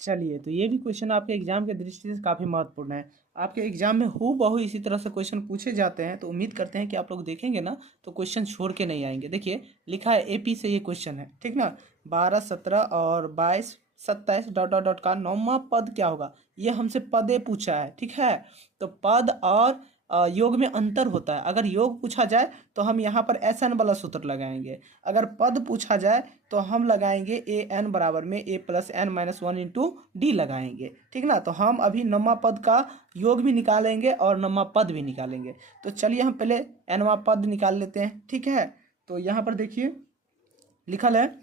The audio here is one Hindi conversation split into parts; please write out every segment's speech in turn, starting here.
चलिए, तो ये भी क्वेश्चन आपके एग्जाम के दृष्टि से काफ़ी महत्वपूर्ण है। आपके एग्जाम में हूबहू इसी तरह से क्वेश्चन पूछे जाते हैं, तो उम्मीद करते हैं कि आप लोग देखेंगे ना तो क्वेश्चन छोड़ के नहीं आएंगे। देखिए लिखा है एपी से ये क्वेश्चन है, ठीक ना। 12, 17 और 22, 27 डॉट डॉट डॉट का 9वां पद क्या होगा। ये हमसे पदे पूछा है, ठीक है। तो पद और योग में अंतर होता है। अगर योग पूछा जाए तो हम यहाँ पर एस एन वाला सूत्र लगाएंगे। अगर पद पूछा जाए तो हम लगाएंगे ए एन बराबर में A plus N minus one into D लगाएंगे, ठीक ना। तो हम अभी नौवां पद का योग भी निकालेंगे और नौवां पद भी निकालेंगे। तो चलिए हम पहले एनवां पद निकाल लेते हैं, ठीक है। तो यहाँ पर देखिए लिखल है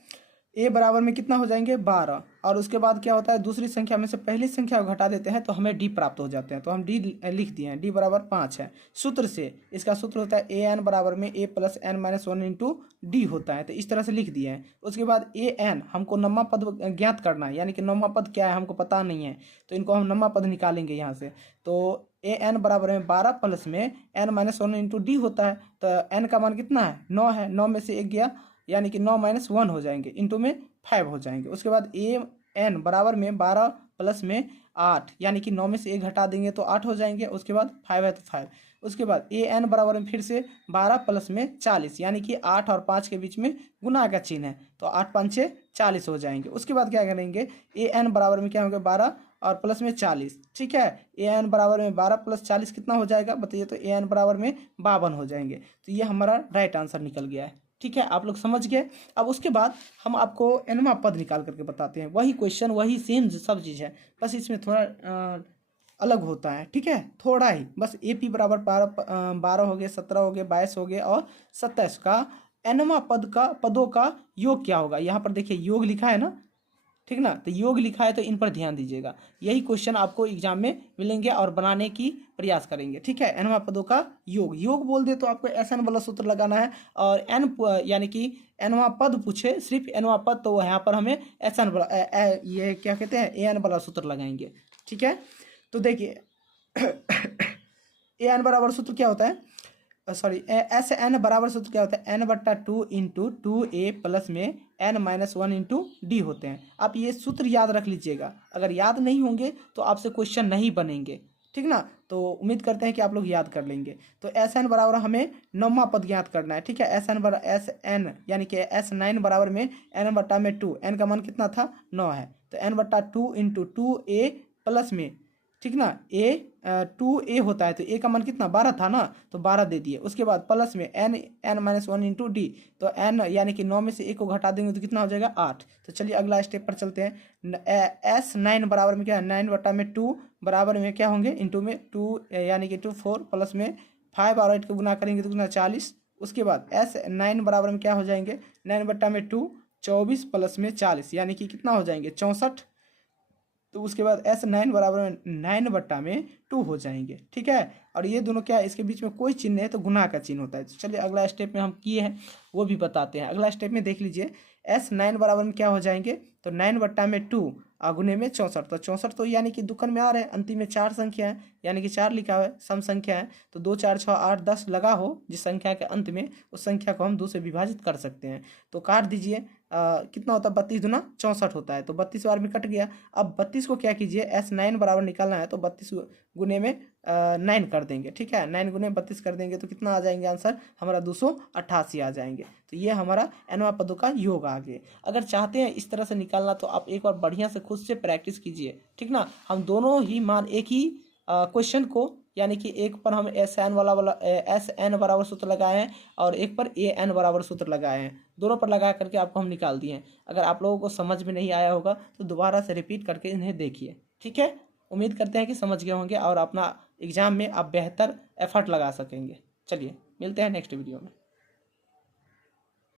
ए बराबर में कितना हो जाएंगे 12, और उसके बाद क्या होता है दूसरी संख्या में से पहली संख्या को घटा देते हैं तो हमें डी प्राप्त हो जाते हैं। तो हम डी लिख दिए हैं, डी बराबर 5 है। सूत्र से इसका सूत्र होता है ए एन बराबर में A plus N minus one into D होता है। तो इस तरह से लिख दिए हैं। उसके बाद ए एन हमको नौवां पद ज्ञात करना है, यानी कि नौवां पद क्या है हमको पता नहीं है, तो इनको हम नौवां पद निकालेंगे यहाँ से। तो ए एन बराबर में 12 प्लस में N minus one into D होता है। तो एन का मान कितना है 9 है, 9 में से 1 गया, यानी कि 9 माइनस 1 हो जाएंगे, इंटू में 5 हो जाएंगे। उसके बाद ए एन बराबर में 12 प्लस में 8, यानी कि 9 में से 1 घटा देंगे तो 8 हो जाएंगे। उसके बाद 5 है तो 5। उसके बाद ए एन बराबर में फिर से 12 प्लस में 40, यानी कि 8 और 5 के बीच में गुना का चिन्ह है, तो 8 5 6 40 हो जाएंगे। उसके बाद क्या करेंगे ए एन बराबर में क्या होंगे 12 और प्लस में 40, ठीक है। ए एन बराबर में 12 प्लस 40 कितना हो जाएगा बताइए। तो ए एन बराबर में 52 हो जाएंगे। तो ये हमारा राइट आंसर निकल गया है, ठीक है। आप लोग समझ गए। अब उसके बाद हम आपको एनवां पद निकाल करके बताते हैं। वही क्वेश्चन वही सेम सब चीज़ है, बस इसमें थोड़ा अलग होता है, ठीक है, थोड़ा ही। बस ए पी बराबर 12 हो गए, 17 हो गए, 22 हो गए और 27 का एनवां पद का पदों का योग क्या होगा। यहाँ पर देखिए योग लिखा है ना, ठीक ना। तो योग लिखा है तो इन पर ध्यान दीजिएगा। यही क्वेश्चन आपको एग्जाम में मिलेंगे और बनाने की प्रयास करेंगे, ठीक है। एनवां पदों का योग, योग बोल दे तो आपको एस एन वाला सूत्र लगाना है, और एन यानी कि एनवां पद पूछे सिर्फ एनवां पद तो यहाँ पर हमें एस एन वाला ये क्या कहते हैं ए एन वाला सूत्र लगाएंगे, ठीक है। तो देखिए ए एन बराबर सूत्र क्या होता है, सॉरी एस एन बराबर सूत्र क्या होता है, एन बट्टा 2 इंटू 2a प्लस में एन माइनस 1 इंटू डी होते हैं। आप ये सूत्र याद रख लीजिएगा। अगर याद नहीं होंगे तो आपसे क्वेश्चन नहीं बनेंगे, ठीक ना। तो उम्मीद करते हैं कि आप लोग याद कर लेंगे। तो एस एन बराबर हमें नौवां पद ज्ञात करना है, ठीक है। एस एन यानी कि S9 बराबर में एन बट्टा में 2, एन का मान कितना था 9 है, तो एन बट्टा 2 इंटू 2a प्लस में, ठीक ना, ए 2a होता है, तो ए का मान कितना 12 था ना, तो 12 दे दिए। उसके बाद प्लस में एन माइनस 1 इंटू डी, तो एन यानी कि 9 में से 1 को घटा देंगे तो कितना हो जाएगा 8। तो चलिए अगला स्टेप पर चलते हैं। S9 बराबर में क्या है 9 बटा में 2 बराबर में क्या होंगे इंटू में 2, यानी कि 2 4 प्लस में 5 और 8 को गुना करेंगे तो कितना 40। उसके बाद S9 बराबर में क्या हो जाएंगे 9 बटा में 2 24 प्लस में 40, यानी कि कितना हो जाएंगे 64। तो उसके बाद S9 बराबर में 9 बट्टा में 2 हो जाएंगे, ठीक है। और ये दोनों क्या है इसके बीच में कोई चिन्ह है तो गुना का चिन्ह होता है। तो चलिए अगला स्टेप में हम किए हैं वो भी बताते हैं। अगला स्टेप में देख लीजिए S9 बराबर में क्या हो जाएंगे, तो 9 बट्टा में 2 गुने में 64, तो 64 तो यानी कि दुकान में आ रहे हैं, अंतिम में 4 संख्या है, यानी कि 4 लिखा हुआ है, सम संख्या है। तो 2 4 6 8 10 लगा हो जिस संख्या के अंत में, उस संख्या को हम 2 से विभाजित कर सकते हैं। तो काट दीजिए, कितना होता है 32 दूना 64 होता है, तो 32 बार में कट गया। अब 32 को क्या कीजिए S9 बराबर निकालना है तो 32 गुने में 9 कर देंगे, ठीक है। 9 गुने 32 कर देंगे तो कितना आ जाएंगे आंसर हमारा 288 आ जाएंगे। तो ये हमारा एनवां पदों का योग आ गए। अगर चाहते हैं इस तरह से निकालना तो आप एक बार बढ़िया से खुद से प्रैक्टिस कीजिए, ठीक ना। हम दोनों ही मान एक ही क्वेश्चन को, यानी कि एक पर हम एस एन बराबर सूत्र लगाए हैं और एक पर ए एन बराबर सूत्र लगाए हैं, दोनों पर लगा करके आपको हम निकाल दिए हैं। अगर आप लोगों को समझ में नहीं आया होगा तो दोबारा से रिपीट करके इन्हें देखिए, ठीक है। उम्मीद करते हैं कि समझ गए होंगे और अपना एग्जाम में आप बेहतर एफर्ट लगा सकेंगे। चलिए मिलते हैं नेक्स्ट वीडियो में।